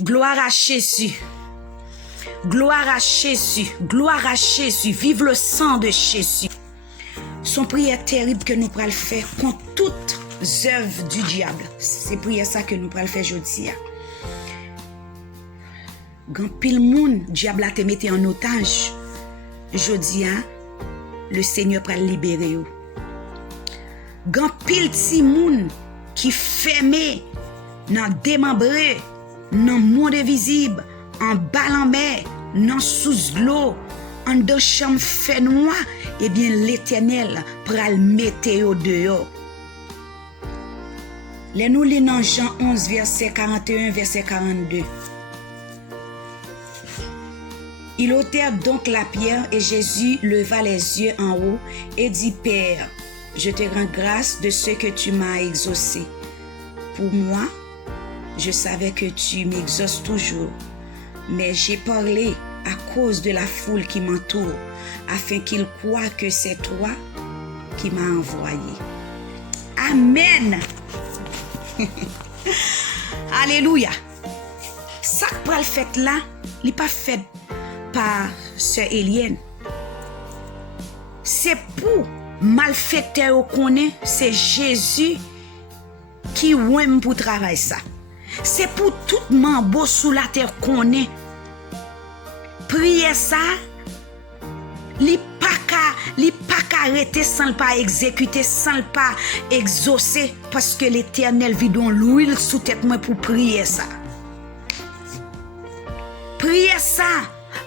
Gloire à Jésus. Gloire à Jésus. Gloire à Jésus. Vive le sang de Jésus. Son prière terrible que nous pourrons le faire contre toutes œuvres du diable. C'est prière ça que nous pourrons le faire aujourd'hui. Quand pile monde, diable a te mis en otage. Aujourd'hui, le Seigneur pourra le libérer. Quand pile ti moun qui fermé, nan démembré, nan monde visible, en bas en mer, nan sous l'eau, en dans chambre fait noir, eh bien l'Éternel pral mettre au dehors. Les nous lisons dans Jean 11 verset 41 verset 42. Ils ôtèrent donc la pierre et Jésus leva les yeux en haut et dit: Père, je te rends grâce de ce que tu m'as exaucé. Pour moi, je savais que tu m'exauces toujours, mais j'ai parlé à cause de la foule qui m'entoure, afin qu'ils croient que c'est toi qui m'as envoyé. Amen. Alléluia. Ça que le fait là, il n'est pas fait par Sœur Eliane. C'est pour malfaiteur connaît, c'est Jésus qui aime pour travailler ça. C'est pour tout membre sous la terre connaît. Prier ça, li pas arrêter sans le pas exécuter, sans le pas exaucer, parce que l'Éternel vit dans l'huile sous tête moi pour prier ça. Prier ça,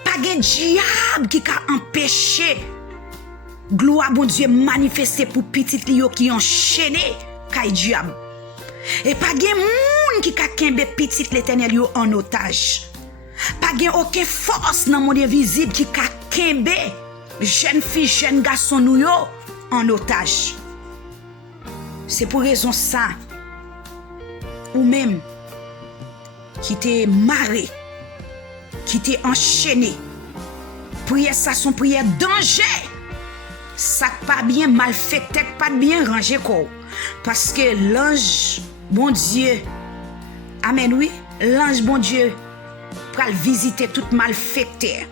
pas de diable qui a empêché gloire bon Dieu manifester pour petit li qui enchaîné kay diable. Et pas de moun qui a kembe petit l'Éternel yo en otage. Pas de aucune force dans monde invisible qui a kembe jeune fille, jeune garçon nou yo en otage. C'est pour raison ça ou même qui t'est marré, qui t'est enchaîné. Prière ça son prière danger. Ça pas bien mal fait, tête pas bien rangé quoi. Parce que l'ange bon Dieu, amen oui, l'ange bon Dieu pral visiter tout malfaiteur.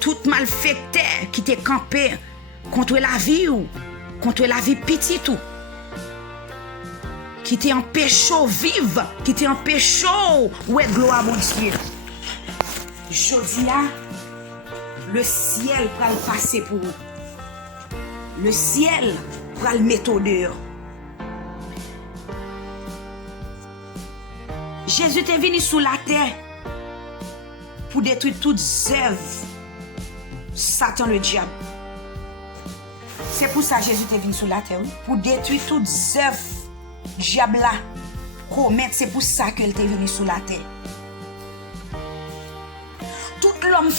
Tout malfaiteur qui t'est campé contre la vie ou contre la vie petite ou qui t'est empêché vivre, qui t'est empêché ouais gloire mon Dieu. Jodi là, le ciel pral passer pour vous. Le ciel pral mettre au dehors. Jésus est venu sur la terre pour détruire toutes œuvres Satan le diable. C'est pour ça que Jésus est venu sur la terre, pour détruire toutes œuvres diable là commettre. C'est pour ça qu'il est venu sur la terre. Tout l'homme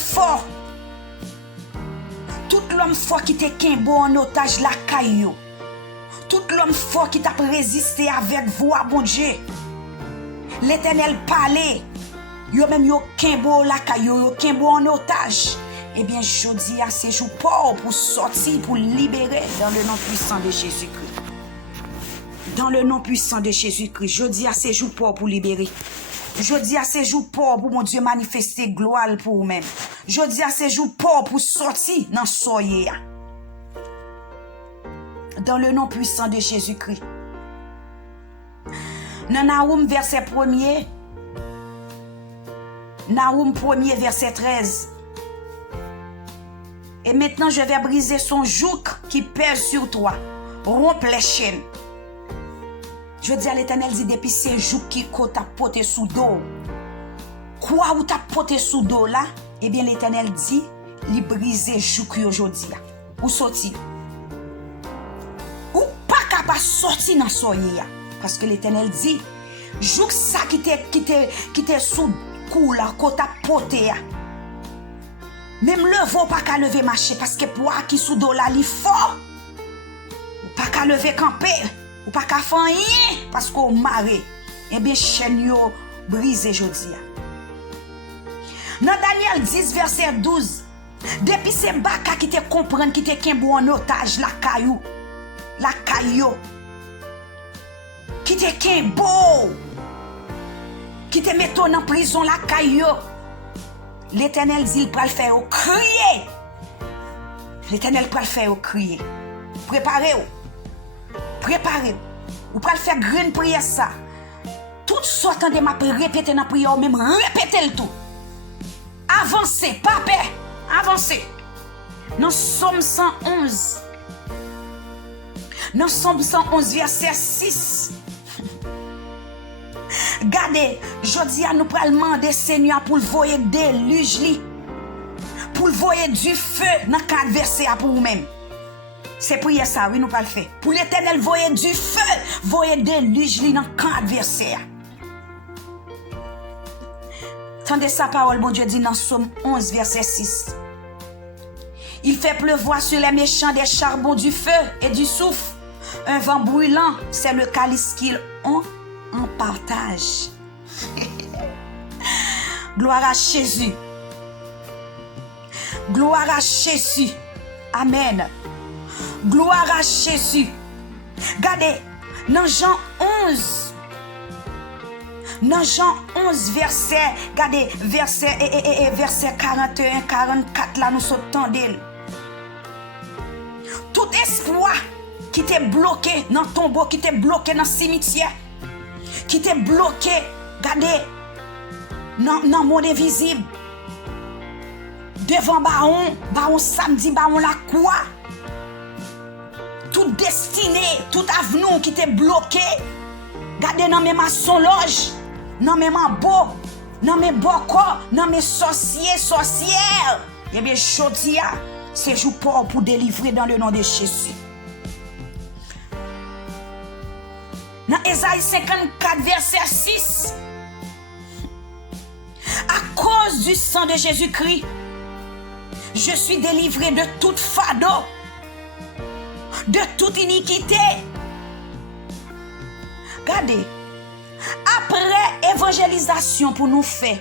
fort qui te kembo en otage la caillou, tout l'homme fort qui t'a résisté avec voix bon Dieu, l'Éternel parlait, yo même yo kembo la caillou, yo kembo en otage. Eh bien, jodi a c'est jour pour sortir, pour libérer dans le nom puissant de Jésus-Christ. Dans le nom puissant de Jésus-Christ, jodi a c'est jour pour libérer. Jodi a c'est jour pour mon Dieu manifester gloire pour vous-même. Jodi a c'est jour pour sortir dans soyez. Dans le nom puissant de Jésus-Christ. Dans Naoum verset 1er. Naoum 1er verset 13. Et maintenant je vais briser son joug qui pèse sur toi. Rompre les chaînes. Je dis à l'Éternel, dit depuis ces jours qui t'a poté sous dos. Quoi ou t'a poté sous dos là? Eh bien l'Éternel dit, li briser joug aujourd'hui. Ou sorti. Ou pas capable sortir dans soyez. Parce que l'Éternel dit, joug ça qui t'est sous cou là, qu'on t'a poté. Même le veau pas qu'à lever marcher parce que poids qui sous dos là li fort. Ou pas qu'à lever camper. Ou pas qu'à faire rien parce qu'on marre. Eh bien, chaîne yo brisé jodi. Dans Daniel 10 verset 12, depuis ces baka qui te comprennent qui te kembo en otage la caillou, qui te kembo, qui te mettent en prison la caillou. L'Éternel dit, il peut le faire crier. L'Éternel peut le faire crier. Préparez-vous. Préparez-vous. Vous pouvez faire green prière ça. Tout sortant de ma répéter dans la prière, même répétez le tout. Avancez, pas peur. Avancez. Dans Somme 111. Dans Somme 111, verset 6. Regardez, je dis à nous pour demander Seigneur pour le voyer déluge li. Pour le voyer du feu dans le adversaire pour vous-même. C'est prier ça, oui, nous pas le faire. Pour l'Éternel, voyer du feu, voyer déluge li dans le camp adversaire. Tendez sa parole, bon Dieu dit dans Somme 11, verset 6. Il fait pleuvoir sur les méchants des charbons du feu et du soufre. Un vent brûlant, c'est le calice qu'ils ont en partage. Gloire à Jésus. Gloire à Jésus. Amen. Gloire à Jésus. Regardez, dans Jean 11. Dans Jean 11, regardez, verset 41, 44, là, nous sommes d'elle. Tout espoir qui t'est bloqué dans le tombeau, qui t'est bloqué dans le cimetière, qui t'est bloqué, regardez, dans le monde invisible, devant baron samedi, baron la quoi, toute destinée, tout avenue qui t'est bloqué, regardez dans mes maçons loges, dans mes beaux, dans mes bocaux, dans mes sorcières, eh bien, Chodia, c'est jour pour délivrer dans le nom de Jésus. Dans Ésaïe 54, verset 6, à cause du sang de Jésus-Christ, je suis délivré de toute fardeau, de toute iniquité. Regardez, après évangélisation pour nous faire,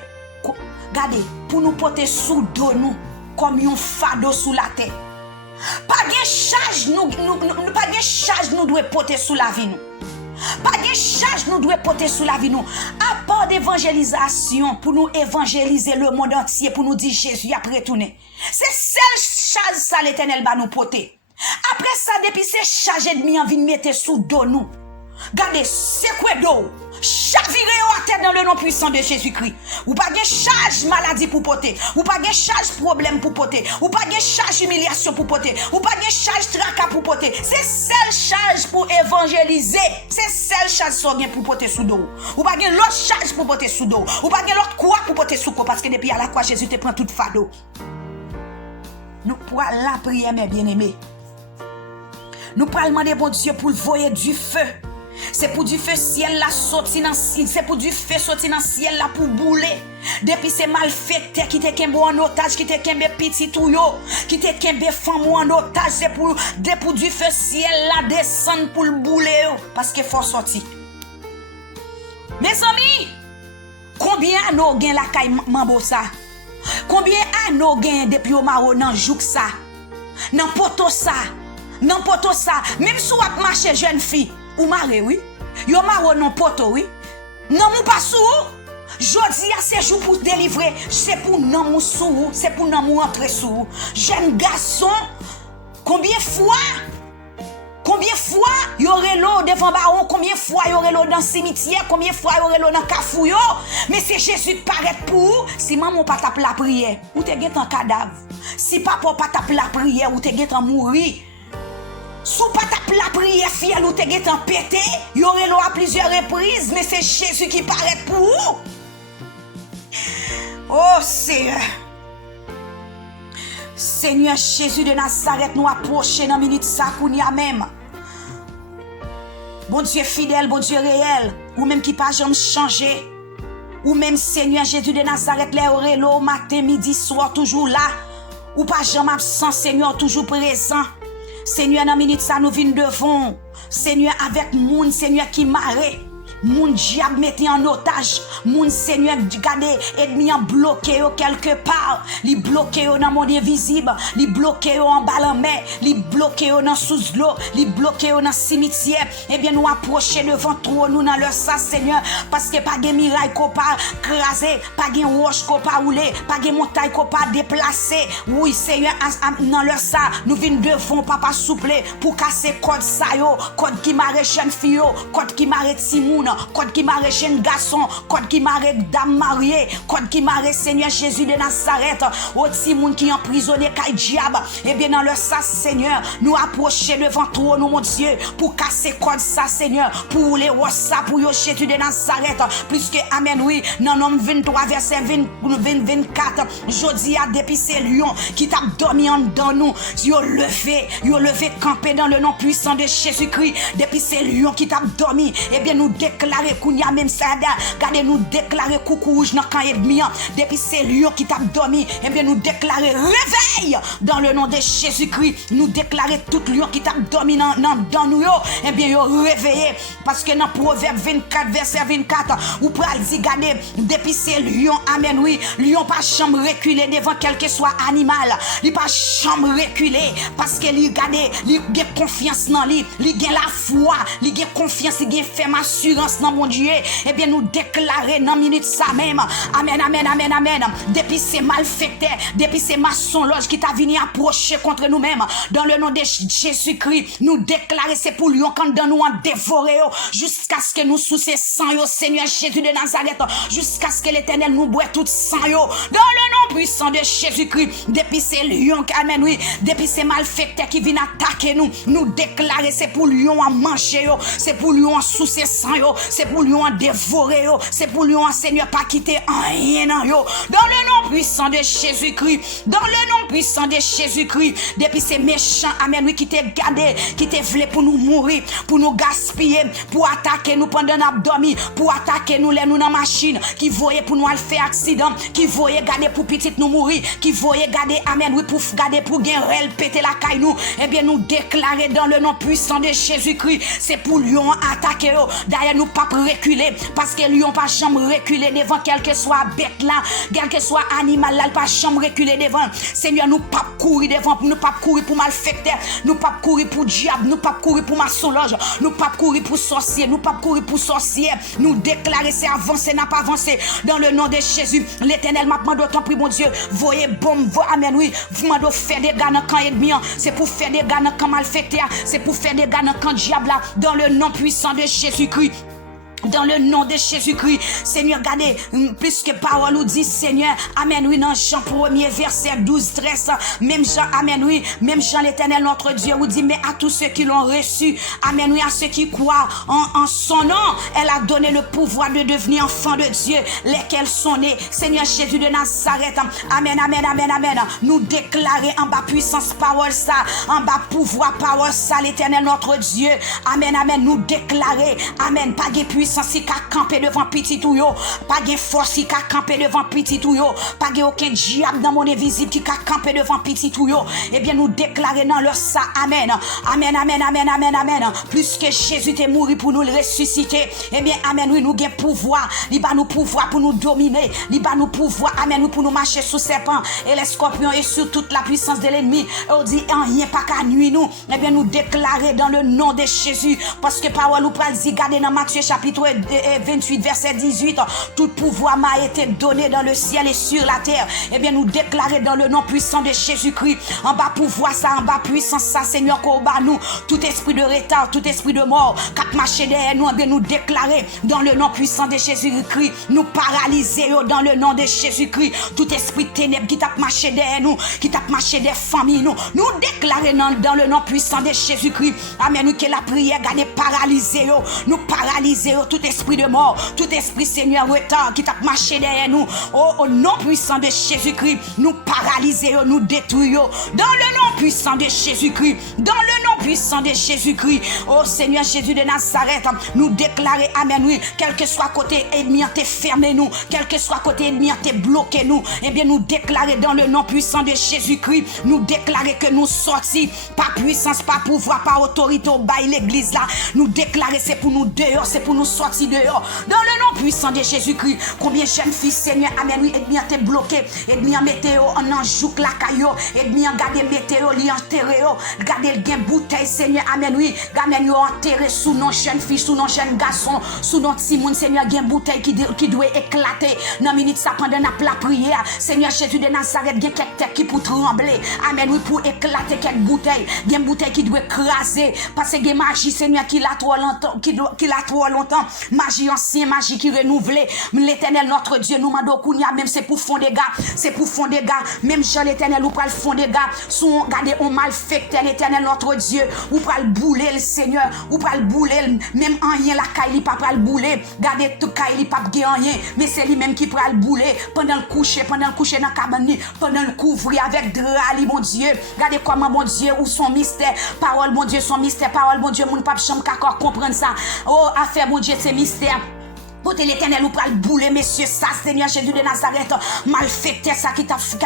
regardez, pour nous porter sous dos nous, comme un fardeau sous la tête. Pas de charge nous devons porter sous la vie nous. Pas de charge nous devons porter sous la vie nous. À part d'évangélisation pour nous évangéliser le monde entier, pour nous dire Jésus a retourné. C'est seule charge ça l'Éternel va nous porter. Après ça, depuis ces charges ennemies envie de mettre sous dos nous. Regardez, c'est quoi d'eau? Chavirez à terre dans le nom puissant de Jésus-Christ. Ou pas de charge maladie pour porter. Ou pas de charge problème pour porter. Ou pas de charge humiliation pour porter. Ou pas de charge tracas pour porter. C'est seule charge pour évangéliser. C'est seule charge pour porter sous dos. Ou pas de l'autre charge pour porter sous dos. Ou pas de l'autre croix pour porter sous dos. Parce que depuis à la croix, Jésus te prend toute fardeau. Nous pourrons la prière, mes bien-aimés. Nous pourrons demander bon Dieu pour voyer du feu. C'est pour du feu ciel là sorti dans ciel, c'est pour du feu sorti dans ciel là pour bouler. Depuis ces malfaiteurs qui te kembe en otage, qui te kembe petit tout yo, qui te kembe femme en otage, c'est pour du feu ciel là descendre pour le bouler yo, parce que faut sortir. Mes amis, combien nous gain la caille mambo ça? Combien nous gain depuis au maro dans jouk ça? Dans poto ça? Dans poto ça, même si vous marchez jeune fille ou maré, oui. Yo maro non poto, oui. Non mou pas sou. Jodi a c'est jour pour délivrer. C'est pour non mou sou. C'est pour non mou entrer sou. Jeune garçon, combien fois y aurait l'eau devant baron, combien fois y aurait l'eau dans le cimetière, combien fois y aurait l'eau dans cafouillot. Mais c'est Jésus qui paraît pour. Si maman pas tape la prière, ou te get en cadavre. Si papa pas tape la prière, ou te get en mourir. Sous pas tape la prière fiel ou te get en pété, y aurait l'eau à plusieurs reprises, mais c'est Jésus qui paraît pour vous. Oh Seigneur. Seigneur Jésus de Nazareth, nous approcher dans minute ça qu'on y a même. Bon Dieu fidèle, bon Dieu réel, ou même qui pas jamais changer. Ou même Seigneur Jésus de Nazareth, les aurait l'eau matin, midi, soir, toujours là. Ou pas jamais absent, Seigneur, toujours présent. Seigneur, dans minute ça nous vient devant. Seigneur, avec moun, Seigneur, qui marre, Mon diable mette en otage. Mon Seigneur, gade, ennemi en bloqué quelque part. Li bloqué dans le monde invisible. Li bloqué en bas en mer. Li bloqué dans sous l'eau. Li bloqué dans le cimetière. Eh bien, nous approcher devant toi, nous dans leur ça, Seigneur. Parce que pas de miraille qu'on pas craser, pas de roche qu'on pas rouler, pas de montagne qu'on pas déplacer. Oui, Seigneur, dans leur ça, nous venons devant, papa souple, pour casser code ça yo, code qui marre jeune fille, code qui marre Timoun, code qui marre jeune garçon, code qui marre dame mariée, code qui marre Seigneur Jésus de Nazareth, au Timoun qui emprisonné kay diable. Eh bien, dans leur ça, Seigneur, nous approcher devant toi, nous, mon Dieu, pour casser code ça, Seigneur, pour les ça, pour yo Jésus de Nazareth, puisque, amen, oui, dans Nom 23, verset 24, jodi a depuis ces lions qui t'a dormi en dedans nous, yo levé campé dans le nom puissant de Jésus-Christ, depuis ces lions qui t'a dormi, eh bien, nous déclarer qu'on y a même ça, regardez, nous déclarer coucou rouge dans camp ennemi, depuis ces lions qui t'a dormi, eh bien, nous déclarer réveil dans le nom de Jésus-Christ, nous déclarer tout lion qui t'a dormi dans nous, eh bien, yo réveillé, parce que dans Proverbe 24, verset 24, ou pral dit, gade, depuis ces lions, amen, oui, lion pas chambre reculer devant quel que soit animal, li pas chambre reculer, parce que li gade, li gen confiance dans li gen la foi, li gen confiance, li gen ferme assurance dans mon Dieu, eh bien, nous déclarer dans minute ça même, amen, amen, amen, amen, depuis ces malfaiteurs, depuis ces maçons loges qui t'a venu approcher contre nous-mêmes, dans le nom de Jésus-Christ, nous déclarer c'est pour lion quand dans nous en dévorer, jusqu'à ce que nous sous ces sang, Seigneur Jésus de Nazareth, jusqu'à ce que l'Éternel nous boit tout sang, dans le nom puissant de Jésus-Christ, depuis ces lions, amen, oui, depuis ces malfaiteurs qui viennent attaquer nous, nous déclarer c'est pour lion à manger, c'est pour lion à sous ces sang, c'est pour lion à dévorer, c'est pour lion à Seigneur pas quitter rien dans yo, dans le nom puissant de Jésus-Christ, dans le nom puissant de Jésus-Christ, depuis ces méchants, amen, oui, qui t'ont gardé, qui t'ont voulu pour nous mourir, pour nous gaspiller, pour attaquer nous pendant l'abdomen, pour attaquer nous les nous dans machine, qui voyait pour nous faire accident, qui voyait garder pour petite nous mourir, qui voyait garder, amen, oui, pour garder pour guérir, péter la caille nous, eh bien, nous déclarer dans le nom puissant de Jésus-Christ, c'est pour lion attaquer, d'ailleurs, nous pas reculer, parce que lion pas chambre reculer devant quel que soit bête là, quel que soit animal là, pas chambre reculer devant, Seigneur, nous pas courir devant, nous pas courir pour malfaiteur, nous pas courir pour diable, nous pas courir pour maçon-loge, nous pas courir pour sorcier, nous pas courir pour sorcier, nous déclarer c'est avancer, n'a pas avancé, dans le nom de Jésus, l'Éternel m'a demandé autant pris mon Dieu, voyez bombe, amen, oui, vous m'avez fait des gars dans camp ennemi, c'est pour faire des gars dans camp malfaiteur, c'est pour faire des gars dans camp diable là, dans le nom puissant de Jésus-Christ. Dans le nom de Jésus-Christ, Seigneur, regardez, puisque parole nous dit, Seigneur, amen, oui, dans Jean 1er, verset 12, 13, même Jean, amen, oui, même Jean l'Éternel, notre Dieu, vous dit, mais à tous ceux qui l'ont reçu, amen, oui, à ceux qui croient en son nom, elle a donné le pouvoir de devenir enfants de Dieu, lesquels sont nés, Seigneur Jésus de Nazareth, amen, amen, amen, amen, nous déclarer en bas puissance parole ça, en bas pouvoir parole ça, l'Éternel, notre Dieu, amen, amen, nous déclarer, amen, pas de puissance, si ka camper devant petit ou yo, pas de force si ka camper devant petit ou yo, pas de aucun diable dans mon invisible qui ka camper devant petit ou yo, eh bien nous déclarer dans leur ça, amen, amen, amen, amen, amen, amen, plus que Jésus t'est mort pour nous le ressusciter, eh bien amen, oui, nous gain pouvoir, il va nous pouvoir pour nous dominer, il va nous pouvoir, amen, pour nous marcher sous serpent et les scorpions et sur toute la puissance de l'ennemi, et on dit rien pas qu'à nuire nous, eh bien nous déclarer dans le nom de Jésus, parce que parole nous pral dit, garder dans Matthieu chapitre 28 verset 18, tout pouvoir m'a été donné dans le ciel et sur la terre, eh bien nous déclarer dans le nom puissant de Jésus-Christ, en bas pouvoir ça, en bas puissance ça, Seigneur, qu'on bat nous, tout esprit de retard, tout esprit de mort, quatre marché derrière nous, eh bien nous déclarer dans le nom puissant de Jésus-Christ, nous paralyser dans le nom de Jésus-Christ, tout esprit ténèbres qui tape marché derrière nous, qui tape marché des familles, nous déclarer dans le nom puissant de Jésus-Christ, amen, nous que la prière garde paralysé, nous paralyser tout esprit de mort, tout esprit Seigneur retard qui t'a marché derrière nous, au nom puissant de Jésus-Christ, nous paralyser, nous détruire, dans le nom puissant de Jésus-Christ, dans le nom puissant de Jésus-Christ. Oh Seigneur Jésus de Nazareth, nous déclarer, amen, oui, quel que soit côté ennemi, t'es fermé nous, quel que soit côté ennemi, t'es bloqué nous, eh bien nous déclarer dans le nom puissant de Jésus-Christ, nous déclarer que nous sortis, par puissance, par pouvoir, par autorité au bail l'église là, nous déclarer c'est pour nous dehors, c'est pour nous sortir dehors, dans le nom puissant de Jésus-Christ. Combien de jeunes filles, Seigneur, amen, oui, ennemi t'es bloqué, ennemi en météo, en enjouk la caillou, ennemi en garde météo, li enterré, garde le gain bouteille, Seigneur, amen, oui, gamen yo enterré sous nos jeunes filles, sous nos jeunes garçons, sous nos petits moun, Seigneur, gain bouteille qui doit éclater, dans minute ça pendant la prière, Seigneur Jésus de Nazareth, gain quelques têtes qui pour trembler, amen, oui, pour éclater quelques bouteilles, gain bouteille qui doit écraser, parce que gain magie, Seigneur, qui l'a trop longtemps, magie ancienne, magie qui renouvelée, l'éternel notre Dieu, nous mando kounya, même c'est pour fond des gars, même Jean l'éternel, ou pas le fond des gars, sont gardés on malfecté, l'éternel notre Dieu, ou pas le bouler le Seigneur, ou pas le bouler, même en rien la caille, pas le bouler, gardez tout caille, pas rien, mais c'est lui-même qui prend le bouler, pendant le coucher dans la cabane, pendant le couvrir avec drap, mon Dieu, regardez comment mon Dieu, ou son mystère, parole mon Dieu, son mystère, parole mon Dieu, mon pape chambre qu'à comprendre ça, oh, affaire mon Dieu, c'est mystère. Côté l'éternel, ou pral bouler, messieurs, ça, Seigneur Jésus de Nazareth, malfecté, ça qui t'a fait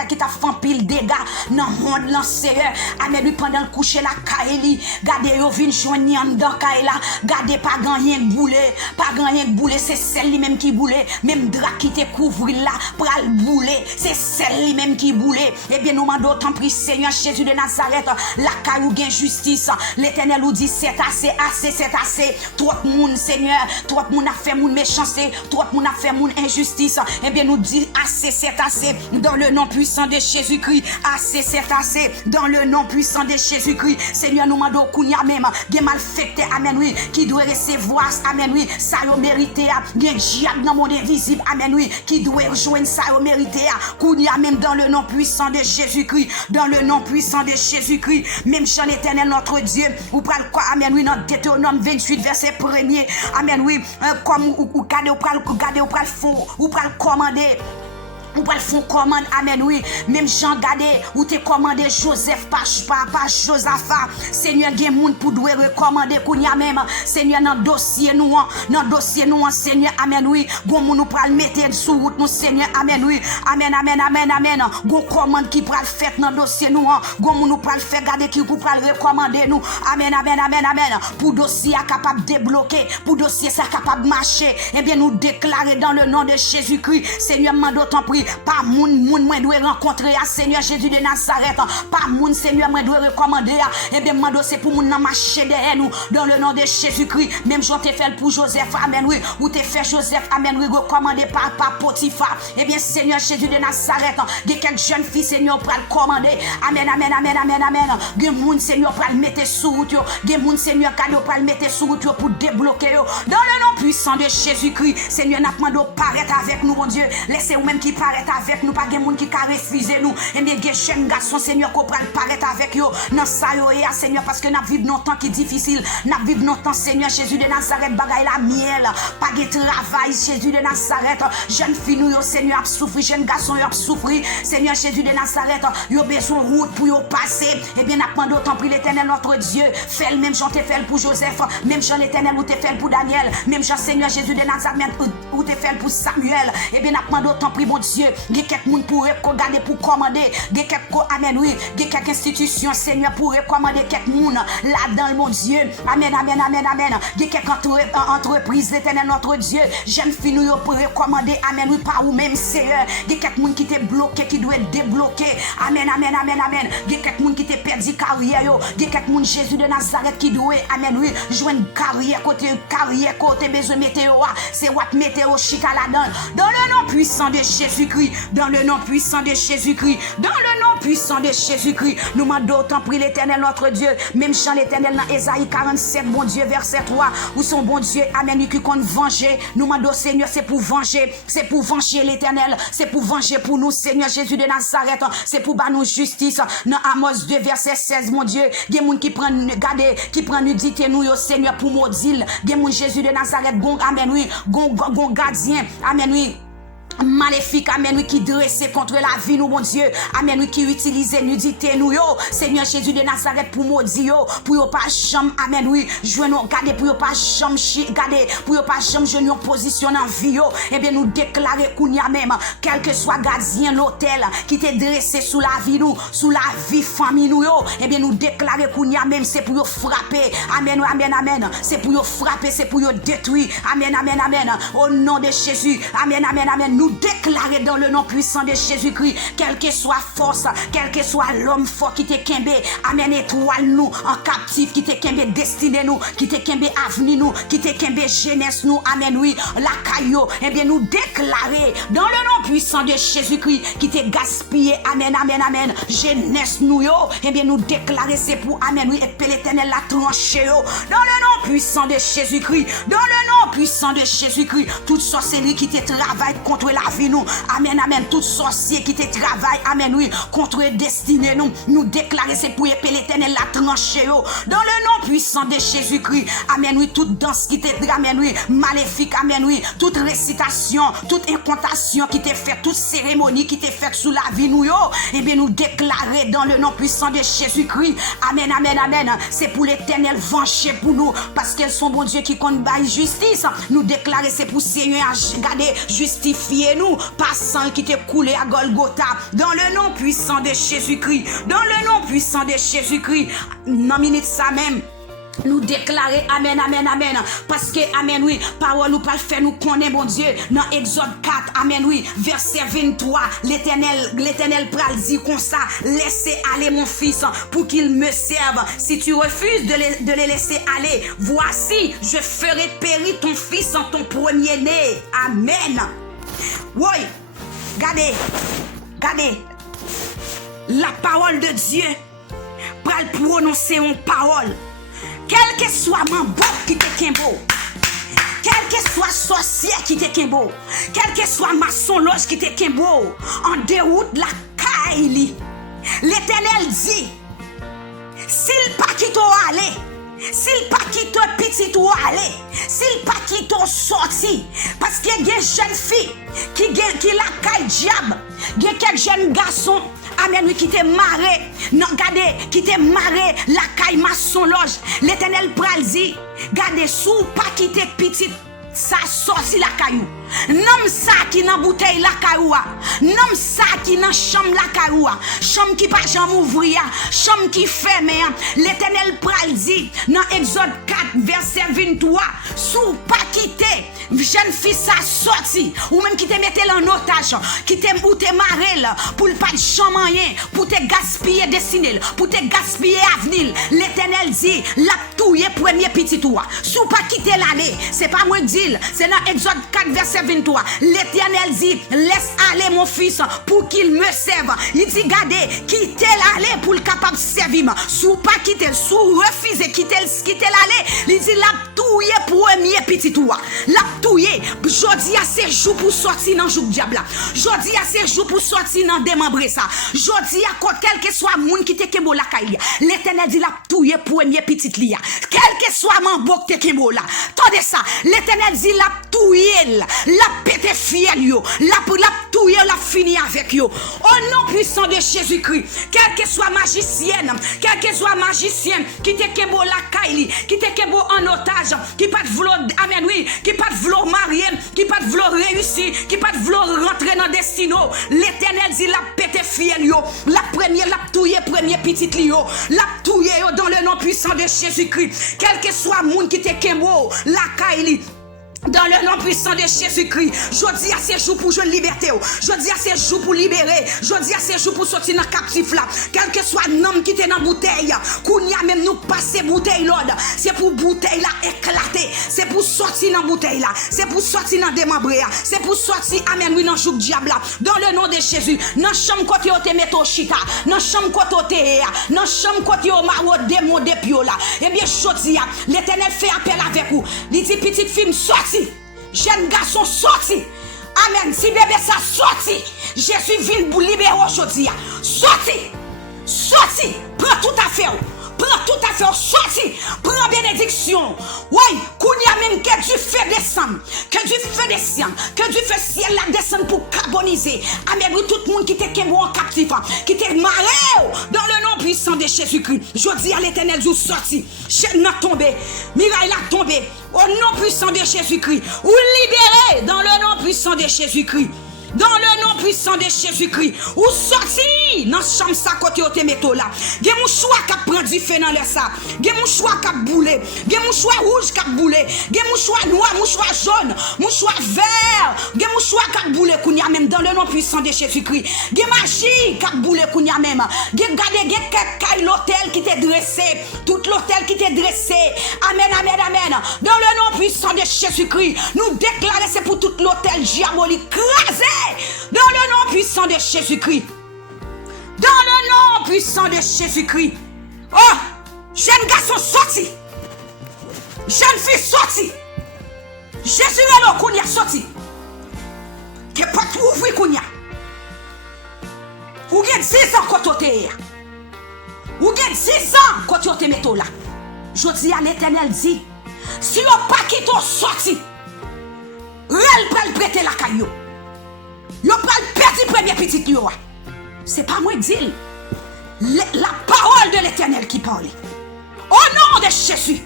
pile dégâts, dans le monde, dans Seigneur, amen, lui, pendant le coucher, la kaeli, gardez, yo, vin joigner en dedans, kaela, gardez, pas gagné bouler, c'est celle lui-même qui boulait, même drap qui te couvre là, pral bouler, c'est celle lui-même qui boulait, eh bien, nous mandons autant pris, Seigneur Jésus de Nazareth, la caillou gain justice, l'éternel nous dit, c'est assez, trop de monde, Seigneur, trop de monde a fait monde méchant, trop de monde a fait mon injustice, eh bien nous dit assez, c'est assez, dans le nom puissant de Jésus-Christ, assez, c'est assez, dans le nom puissant de Jésus-Christ, Seigneur nous mando kounya même, gen malfecté, amen oui, qui doit recevoir, amen oui, ça yo mérité, gen diable dans mon invisible, amen oui, qui doit rejoindre ça yo mérité, kounya même dans le nom puissant de Jésus-Christ, dans le nom puissant de Jésus-Christ, même Jean l'éternel notre Dieu, ou pral quoi, amen oui, dans Deutéronome 28 verset 1er, amen oui, comme ou ou pral commander ou pas le font commande, amen, oui. Même Jean Gade, ou te commandé Joseph, pas Josaphat. Seigneur, gen moun pour doit recommander, kounya même. Seigneur, dans dossier nous, Seigneur, amen, oui. Gon moun nous pral mettre sous route, nous, Seigneur, amen, oui. Amen. Gon commande qui pral fait dans dossier nous, gon moun nous pral faire garder qui pour pral recommander nous. Amen. Pour dossier capable de débloquer, pour dossier ça capable marcher. Eh bien, nous déclarer dans le nom de Jésus-Christ, Seigneur, mando ton prix. Pas moun moi doit rencontrer à Seigneur Jésus de Nazareth. Pas moun Seigneur moi doit recommander. Et bien mando c'est pour moun nan marcher derrière nous dans le nom de Jésus-Christ. Même j'en t'ai fait pour Joseph, amen oui. Ou t'ai fait Joseph, amen oui, recommandé par Potiphar. Et bien Seigneur Jésus de Nazareth, de quelques jeunes filles Seigneur pour le commander. Amen. Gen moun Seigneur pour le mettre sous route. Gen moun Seigneur cadeau pour le mettre sous route pour débloquer. Dans le nom puissant de Jésus-Christ, Seigneur n'a demandé paraître avec nous mon Dieu. Laissez vous même qui paraître avec nous, pas de monde qui a refusé nous. Et bien, des jeunes garçons, Seigneur, qu'on prenne paraître avec eux. Dans ça, Seigneur, parce que nous vivons dans temps qui est difficile. Nous vivons dans temps, Seigneur, Jésus de Nazareth, bagaille la miel. Pas de travail, Jésus de Nazareth. Jeunes filles, nous, Seigneur, a souffert. Jeunes garçons, a souffert. Seigneur, Jésus de Nazareth, ils ont besoin de route pour passer. Et bien, nous demandons autant pour l'éternel, notre Dieu. Fais le même Jean t'ai fait pour Joseph. Même Jean l'éternel, ou t'ai fait pour Daniel. Même Jean, Seigneur, Jésus de Nazareth, ou t'ai fait pour Samuel. Et bien, nous demandons autant pour mon Dieu. Il y a quelques monde pour regarder, pour commander. Il y a quelques, amen, oui. Il y a quelques institutions, Seigneur, pour recommander quelques monde là-dedans, mon Dieu. Amen. Il y a quelques entreprises, l'éternel, notre Dieu. Jeunes filles, nous, pour recommander, amen, oui, par vous-même, Seigneur. Il y a quelques monde qui t'est bloqué, qui doit être débloqué. Amen. Il y a quelques monde qui t'est perdu carrière. Il y a quelques monde, Jésus de Nazareth, qui doit, amen, oui, jouer une carrière, côté, besoin météo. C'est what météo, chita là-dedans. Dans le nom puissant de Jésus-Christ. Dans le nom puissant de Jésus-Christ, dans le nom puissant de Jésus-Christ, nous demandons autant prier l'éternel notre Dieu, même chant l'éternel dans Ésaïe 47, bon Dieu, verset 3, où son bon Dieu, amen, qui compte venger, nous demandons Seigneur, c'est pour venger l'éternel, c'est pour venger pour nous, Seigneur Jésus de Nazareth, c'est pour nous justice, dans Amos 2, verset 16, mon Dieu, il y a des gens qui prennent, regardez, qui prennent nudité, nous, Seigneur, pour maudire, il y a des gens Jésus de Nazareth, gon, amen, oui, gon gardien, amen, oui. maléfique, amen, oui, qui dressé contre la vie, nous, mon Dieu, amen, oui, qui utilise nudité, nous, yo, Seigneur Jésus de Nazareth, pour maudire, yo, pour yo pas chambre, amen, oui, jouer nous, gardez, pour yo pas chambre, gardez, pour yo pas chambre, jouer nous position en vie, yo, eh bien, nous déclarer qu'on y a même, quel que soit gardien l'hôtel, qui t'est dressé sous la vie, nous, sous la vie, famille, nous, yo, eh bien, nous déclarer qu'on y a même, c'est pour yo frapper, amen, amen, amen, c'est pour yo frapper, c'est pour yo détruire, amen, amen, amen, au nom de Jésus, amen, amen, amen, nous déclarer dans le nom puissant de Jésus-Christ, quelle que soit force, quel que soit l'homme fort qui te kembe, amen, étoile nous, en captif, qui te kembe destiné nous, qui te kembe avenir nous, qui te kembe jeunesse nous, amen, oui, la caillou, eh bien, nous déclarer dans le nom puissant de Jésus-Christ, qui te gaspillé, amen, amen, amen, jeunesse nous, yo, eh bien, nous déclarer c'est pour, amen, oui, et puis l'Éternel la tranché, yo, dans le nom puissant de Jésus-Christ, dans le nom puissant de Jésus-Christ, toute sorcellerie qui te travaille contre la vie nous, amen, amen, tout sorcier qui te travaille, amen, oui, contre destinée nous, nous déclarer c'est pour épée l'Éternel la tranché, dans le nom puissant de Jésus-Christ, amen, oui, toute danse qui te, amen, oui, maléfique, amen, oui, toute récitation, toute incantation qui te fait, toute cérémonie qui te fait sous la vie nous, eh bien, nous déclarer dans le nom puissant de Jésus-Christ, amen, amen, amen, c'est pour l'Éternel venger pour nous, parce qu'elles sont bon Dieu qui compte by justice, nous déclarer c'est pour Seigneur, regardez, justifier nous, par sang qui t'est coulé à Golgotha, dans le nom puissant de Jésus-Christ, dans le nom puissant de Jésus-Christ, non minute ça même, nous déclarer amen, amen, amen, parce que amen, oui, parole ou pas fait nous connaît mon Dieu, dans Exode 4, amen, oui, verset 23, l'éternel pral dit comme ça, laissez aller mon fils pour qu'il me serve, si tu refuses de les laisser aller, voici, je ferai périr ton fils en ton premier-né, amen. Oui, regardez, la parole de Dieu pral prononcer une parole. Quel que soit mambo qui te kembo, quel que soit sorcier qui te kembo, quel que soit maçon loge qui te kembo, en déroute la caille, l'Éternel dit, s'il pas qui t'a allé, s'il pas qui t'a petit ou allé, s'il pas qui t'a sorti, parce qu'il y a des jeunes filles qui la caille diable, il y a quelques jeunes garçons, amen, qui te marré, non, regardez, qui te marré, la caille maçon loge, l'Éternel pral dit, regardez, sous pas qui te petit, ça sorti la caillou. Nom ça qui nan bouteille la cailloua, nom ça qui nan chambre la cailloua, chambre qui pas jamais ouvrir, chambre qui ferme. L'Éternel pral dit dans Exode 4 verset 23, sous pas quitter jeune fille ça sorti ou même qui te mette en otage, qui te ou te marrer pour pas de chamoyen, pour te gaspiller destiné, pour te gaspiller avenir. L'Éternel dit la touyer premier petit toi. Sous pas quitter l'année, c'est pas moi dire, c'est dans Exode 4 verset 23. L'Éternel dit, laisse aller mon fils pour qu'il me serve. Il dit, gardez, quittez l'aller pour le capable de servir. Sous pas quitter, sous refuser, quitter l'aller. Il dit, la touye premier petit toi. La touye, jodi a ces jours pour sortir dans jour diable. Jodi a ces jours pour sortir dans démembrer ça. Jodi a quel que soit moun qui te kembo la caille. L'Éternel dit, la touye premier petit lia. Quel que soit mambo qui te kembo là. Tendez ça, l'Éternel dit, la touye, la pété fiel yo, la touye, la fini avec yo. Au nom puissant de Jésus-Christ, quel que soit magicienne, quel que soit magicien qui te kembo la caille, qui te kembo en otage, qui pas de vouloir, amen oui, qui pas de vouloir marier, qui pas de vouloir réussir, qui pas de vouloir rentrer dans destino. L'Éternel dit la pété fiel yo, la première la touye premier petit yo, la touye yo dans le nom puissant de Jésus-Christ. Quel que soit moun qui te kembo la caille, dans le nom puissant de Jésus-Christ, je dis à ces jours pour jouer liberté, je dis à ces jours pour libérer, je dis à ces jours pour sortir dans le captif là, quel que soit l'homme qui est dans la bouteille, qu'on y a même nous passer bouteille l'ordre, c'est pour bouteille là éclater, c'est pour sortir dans la bouteille là, c'est pour sortir dans démembré, c'est pour sortir, amen, oui, dans le joug diable là, dans le nom de Jésus, dans la chambre côté où te mette au chita, dans la chambre côté où te dans la chambre côté où maro démon de pio là, et bien je dis, l'Éternel fait appel avec vous, il dit petite fille sorti. Jeune garçon sorti. Amen. Si bébé ça sorti, Jésus vient pour libérer aujourd'hui. Sorti. Sorti. Prends tout à fait. Prends tout à fait sorti. Prends bénédiction. Oui, kounya même que du feu descend. Que du feu descend. Que du feu ciel la descend pour carboniser. Amen. Tout le monde qui te kembo en captif. Qui te maré dans le nom puissant de Jésus-Christ. Je dis à l'Éternel, vous sorti. Chaîne n'a tombé. Miraille a tombé. Au nom puissant de Jésus-Christ. Ou libéré dans le nom puissant de Jésus-Christ. Dans le nom puissant de Jésus-Christ. Ou sorti dans chambre sa côté au temeto là. Gen mouchoir qui prend du feu dans le ça. Gen mouchoir qui boule. Gen mouchoir rouge qui boule. Gen mouchoir noir, mouchoir jaune, mouchoir vert. Gen mouchoir qui boule kounya même dans le nom puissant de Jésus-Christ. Gen magie qui boule kounya même. Gen gade gen kay l'hôtel qui t'est dressé. Tout l'hôtel qui t'est dressé. Amen, amen, amen. Dans le nom puissant de Jésus-Christ, nous déclarons c'est pour tout l'hôtel diabolique crasé. Dans le nom puissant de Jésus-Christ. Dans le nom puissant de Jésus-Christ. Oh, jeune garçon sorti. Jeune fille sorti. Jésus est là, qu'on y a sorti. Que pas ouvrir qu'on y a. Ou gen 10 ans quand tu es. Ou gen 10 ans quand tu es métaux là. Je dis à l'Éternel dit, si on pas qui t'ont sorti, elle peut prêter la caillou. Yo pas perdu premier petit yo. C'est pas moi qui dis. La parole de l'Éternel qui parle. Au nom de Jésus.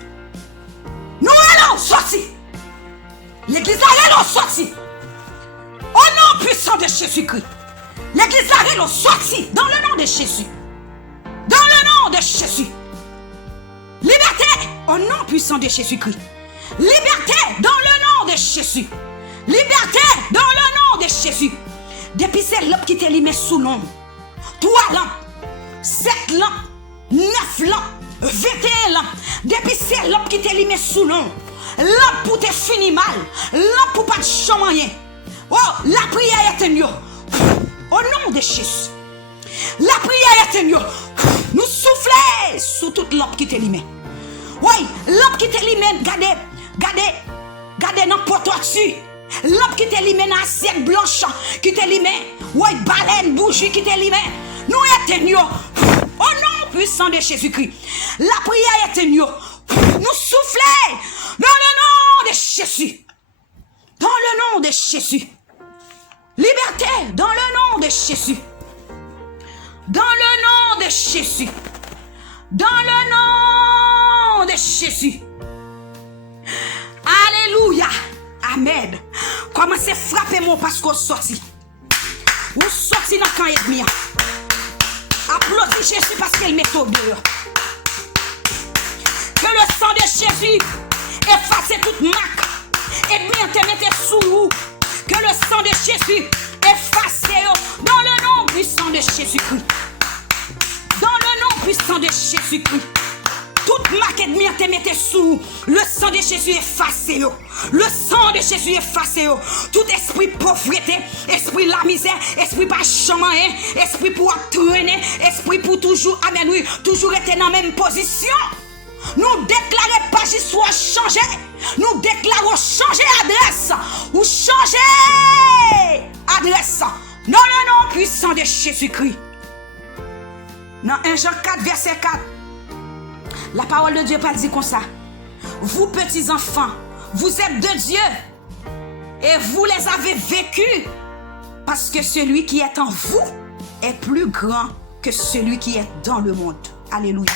Nous allons sortir. L'église allons sortir. Au nom puissant de Jésus-Christ. L'église allons sortir dans le nom de Jésus. Dans le nom de Jésus. Liberté au nom puissant de Jésus-Christ. Liberté dans le nom de Jésus. Liberté dans le nom de Jésus. Depuis c'est l'homme qui t'est limé sous nom. 3 lampes, 7 lampes, 9 lampes, 21 lampes. Depuis c'est l'homme qui t'est limé sous nom. Lampe pour te finir mal. Lampe pour pas te changer. Oh, la prière est en au nom de Jésus. La prière est en nous souffler sous toute lampe qui t'est limé. Oui, lampe qui t'est limé, gardez n'importe quoi dessus. Lampe qui t'est limé dans assiette blanche, qui t'est limé. Oui, baleine, bougie qui t'est limé. Nous éteignons au nom puissant de Jésus-Christ. La prière est en nous souffler dans le nom de Jésus. Dans le nom de Jésus. Liberté dans le nom de Jésus. Dans le nom de Jésus. Dans le nom de Jésus. Alléluia. Amen. Commencez à frapper mon parce qu'on sorti. Ou sorti dans le camp ennemi. Applaudis Jésus parce qu'il met au dehors. Que le sang de Jésus efface toute marque. Et bien te mette sous vous. Que le sang de Jésus efface dans le nom puissant de Jésus-Christ. Dans le nom puissant de Jésus-Christ. Toute marque ennemie te mette sous. Le sang de Jésus efface. Le sang de Jésus efface. Tout esprit pauvreté, esprit la misère, esprit pas chamain, esprit pour traîner, esprit pour toujours, amen, oui, toujours être dans la même position. Nous déclarons pas j'y soit changé. Nous déclarons changer adresse. Ou changer adresse. Dans le nom puissant de Jésus-Christ. Dans 1 Jean 4, verset 4. La parole de Dieu pas dit comme ça. Vous petits enfants, vous êtes de Dieu. Et vous les avez vécus. Parce que celui qui est en vous est plus grand que celui qui est dans le monde. Alléluia.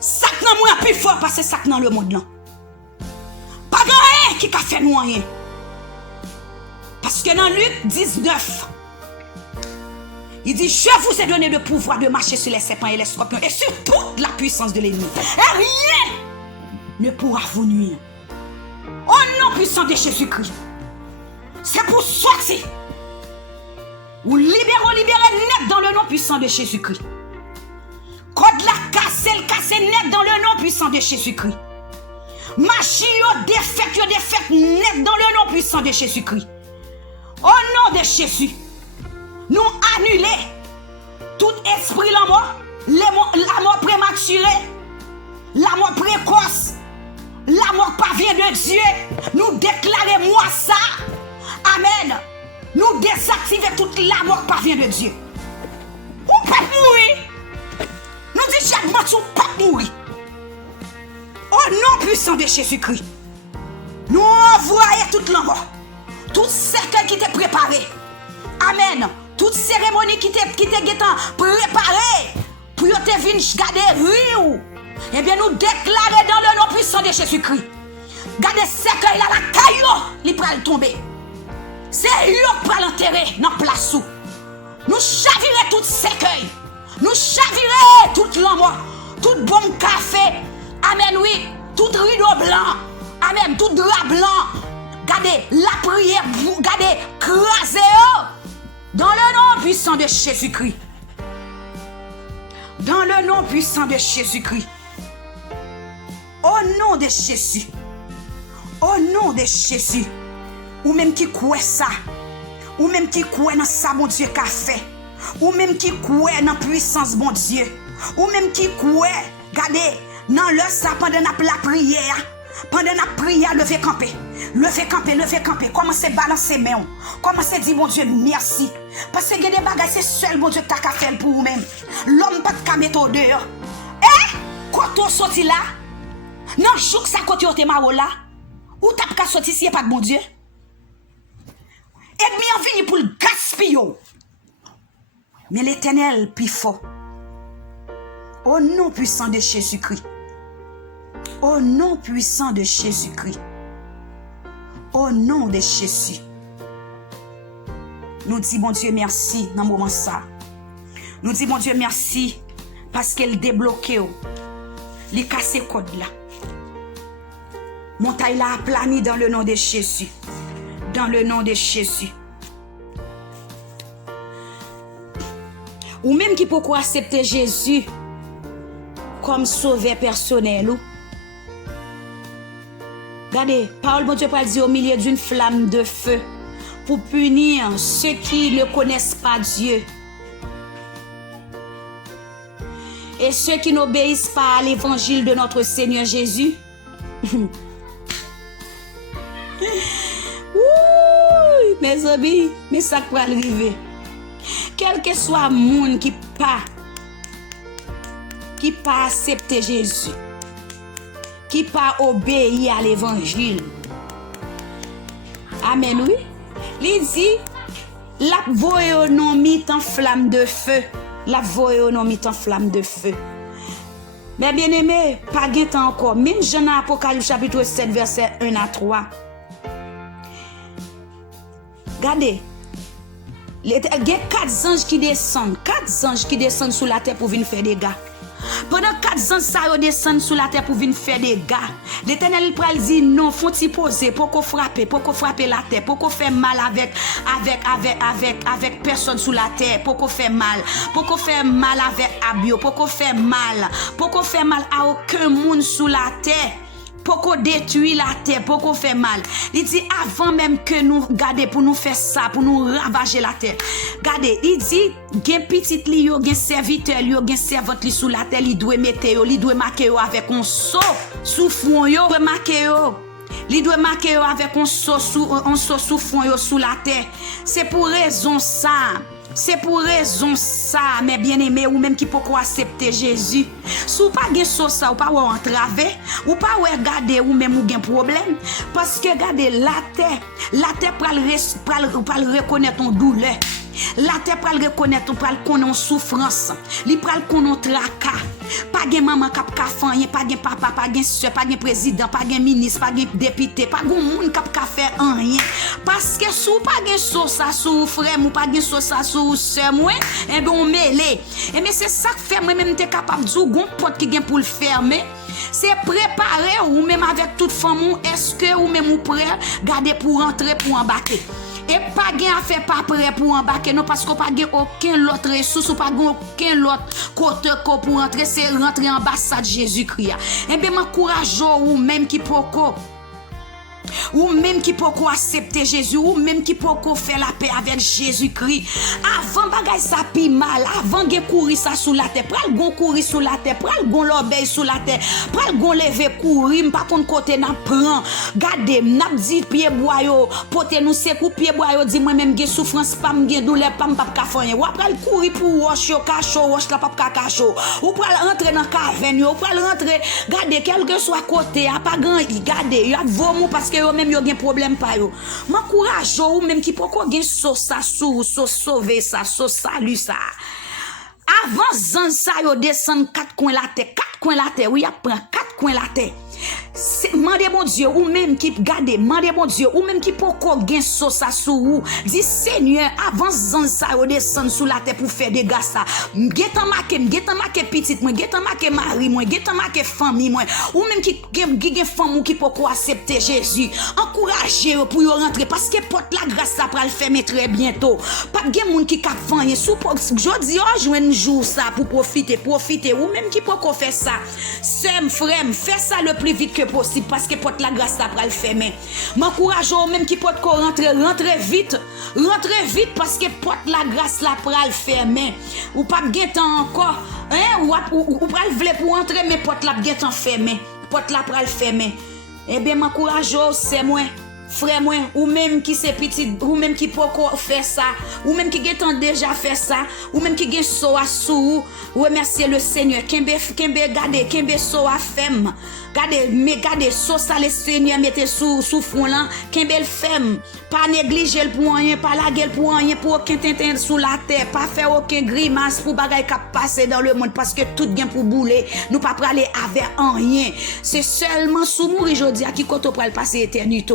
Sac nan moi plus fort parce que sac dans le monde là. Pas grand qui a fait nous rien. Parce que dans Luc 19, il dit, je vous ai donné le pouvoir de marcher sur les serpents et les scorpions et sur toute la puissance de l'ennemi. Et rien ne pourra vous nuire. Au nom puissant de Jésus-Christ. C'est pour sortir. Ou libérer net dans le nom puissant de Jésus-Christ. Code la casser net dans le nom puissant de Jésus-Christ. Machi yo défaite net dans le nom puissant de Jésus-Christ. Au nom de Jésus, nous annuler tout esprit la mort prématurée, la mort précoce, la mort pas vient de Dieu. Nous déclarer moi ça. Amen. Nous désactiver toute la mort pas vient de Dieu. Ou pas mourir. Nous disons chaque matin, mourir. Au nom puissant de Jésus-Christ, nous envoyons toute la mort, tout cercueil qui t'est préparé. Amen. Toute cérémonie qui t'est préparée pour te venir garder rire. Eh bien, nous déclarons dans le nom puissant de Jésus-Christ. Gardez cercueil là, la caillou, il va tomber. C'est lui qui va l'enterrer dans la place. Nous chavirons tout cercueil. Nous chavirons toute l'amour, tout bon café. Amen, oui. Tout rideau blanc. Amen, tout drap blanc. Gardez la prière, gardez crasez. Dans le nom puissant de Jésus-Christ. Dans le nom puissant de Jésus-Christ. Au nom de Jésus. Au nom de Jésus. Ou même qui croit ça. Ou même qui croit dans ça, mon Dieu, qu'a fait. Ou même qui croit dans la puissance, mon Dieu. Ou même qui croit, regardez, dans le ça pendant la prière. Pendant la prière, levez camper. Levez camper, levez camper. Commencez à balancer main. Commencez à dire, mon Dieu, merci. Parce que il y a des bagages, c'est seul, mon Dieu, qui t'a fait pour vous-même. L'homme pas de mettre au dehors. Eh? Quand on sorti là, non, jour que ça côté au téma là, ou t'as pas sorti si y a pas de mon Dieu? Et bien, on vient pour le gaspiller. Mais l'Éternel, plus fort. Au nom puissant de Jésus-Christ. Au nom puissant de Jésus-Christ. Au nom de Jésus. Nous disons, bon Dieu, merci dans le moment ça. Nous disons, bon Dieu, merci parce qu'elle débloqué. Les casse code là. Montagne là aplani dans le nom de Jésus. Dans le nom de Jésus. Ou même qui peut accepter Jésus comme sauveur personnel. Regardez, parole bon Dieu parle dit au milieu d'une flamme de feu pour punir ceux qui ne connaissent pas Dieu. Et ceux qui n'obéissent pas à l'évangile de notre Seigneur Jésus. Ouh, mes amis, mais ça peut arriver. Quel que soit le monde qui pas accepter Jésus, qui pas obéir à l'évangile. Amen, oui. Il dit, la voyonomie en flamme de feu. La voyonomie en flamme de feu. Mais bien aimé, pas de temps encore. Même Jean Apocalypse chapitre 7, verset 1 à 3. Regardez. Il y a 4 anges qui descendent. 4 anges qui descendent sur la terre pour venir faire des dégâts. Pendant 4 ans, ça descend sur la terre pour venir faire des dégâts. L'Éternel pral dit non, faut-il poser, pour qu'on frappe la terre, pour qu'on fait mal avec personne sur la terre, pour qu'on fait mal avec Abio, pour qu'on fait mal à aucun monde sur la terre. Pour qu'on détruise la terre, pour qu'on fait mal. Il dit avant même que nous garder pour nous faire ça, pour nous ravager la terre. Regardez, il dit gen petit li yo, gen serviteur li yo, gen servante li sous la terre, il doit mettre yo, il doit marquer yo avec un seau sous front yo, il doit marquer yo avec un seau sous front yo sous la terre. C'est pour raison ça. C'est pour raison ça, mes bien-aimés, ou même qui peut accepter Jésus. Si vous pas gen ça, ou pas entraver, ou pas regarder ou même ou gen problème, parce que regardez la terre pral reconnaître ton douleur. La terre pral reconnaître, pral connaître souffrance, li pral connaître tracas. Pas gen maman kap ka fanyen, pas gen papa, pas gen soeur, pas gen président, pas gen ministre, pas gen député, pas gen moun kap ka faire rien. Parce que sou pas gen ça sou frère ou pas gen ça sou sœur moi, et ben on mêlé. Et mais c'est ça que fait moi même t'es capable de gon porte qui gen pour le fermer. C'est préparer ou même avec toute femme, est-ce que ou même ou prêt garder pour rentrer pour embarquer. Et pas gain à faire pas prêt pour embarquer non parce qu'on pas gain aucun autre ressource ou pas gain aucun autre côté pour rentrer, c'est rentrer en ambassade Jésus-Christ. Et bien m'encourage ou même qui poko ou même qui peut accepter Jésus, ou même qui peut faire la paix avec Jésus-Christ. Avant bagay ça pi mal, avant gen courir ça sous la terre, pral gon courir sous la terre, pral gon l'obéi sous la terre, pral gon lever courir, pas kon côté n'a prend. Gade, n'a dit pied boyo, pote nous sekou pied boyo, dit moi même gen souffrance, pas gen douleur, pas ka fanyen. Ou pral courir pour wash yo cacho, wash la pas cacho. Ou pral rentrer dans caverne, ou pral rentrer, gade quel que soit côté, a pas grand, gade, y a vomou parce que yo même yo gen problème pa yo. M'encourage ou même qui poko gen so ça sou, so sauver ça, so salut ça. Avant zan ça yo descend 4 coins la terre, 4 coins la terre, oui, y a prend 4 coins la terre. Mandez mon Dieu ou même qui garde, mandez mon Dieu ou même qui poko gen so ça sou, dit Seigneur avant zan ça yo descend sous la terre pour faire des gars ça. M'getan marqué petite moi, getan marqué mari moi, getan marqué famille moi, ou même qui gen femme ou qui poko accepter Jésus. Encouragez pour yo rentrer parce que porte la grâce ça pral fermer très bientôt. Pas gen moun qui k'ap fanyen sou jodi yo joine jour ça pour profiter ou même qui poko faire ça. Sem frère, fais ça le plus vite que possible parce que porte la grâce ça pral fermer. M'encourage ou même qui porte rentrer vite parce que porte la grâce la pral fermer. Ou pas gen temps encore, hein, ou pral vle pour entrer mais porte la gen temps fermer. Porte la pral fermer. Eh bien m'encourage c'est moi. Frère moi, ou même qui c'est petit, ou même qui peut faire ça, ou même qui gen déjà fait ça, ou même qui gen so a sou, remercier le Seigneur, kembe gade so a femme. Gade so ça le Seigneur mette sous front là, kembe femme, pas négliger pour rien, pas laguer pour rien, pour aucun tintin sous la terre, pas faire aucun grimace pour bagay qui passer dans le monde parce que tout gen pour bouler, nous pas praler avec rien. C'est seulement sous mourir aujourd'hui qui koto pral passer éternité.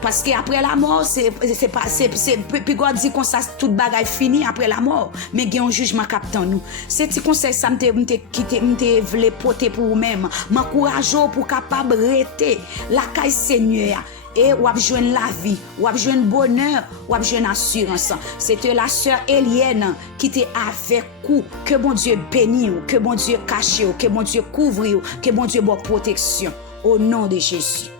Parce que après la mort c'est puis God dit qu'on ça tout bagay fini après la mort mais il y a un jugement captant nous c'est petit conseil ça m'te vle porter pour vous même m'encourage pour capable rester la caille Seigneur et ou joindre la vie ou joindre bonheur ou joindre assurance. C'était la sœur Eliane qui était avec vous. Que bon Dieu bénisse, que bon Dieu cache, que bon Dieu couvre, que bon Dieu bonne protection au nom de Jésus.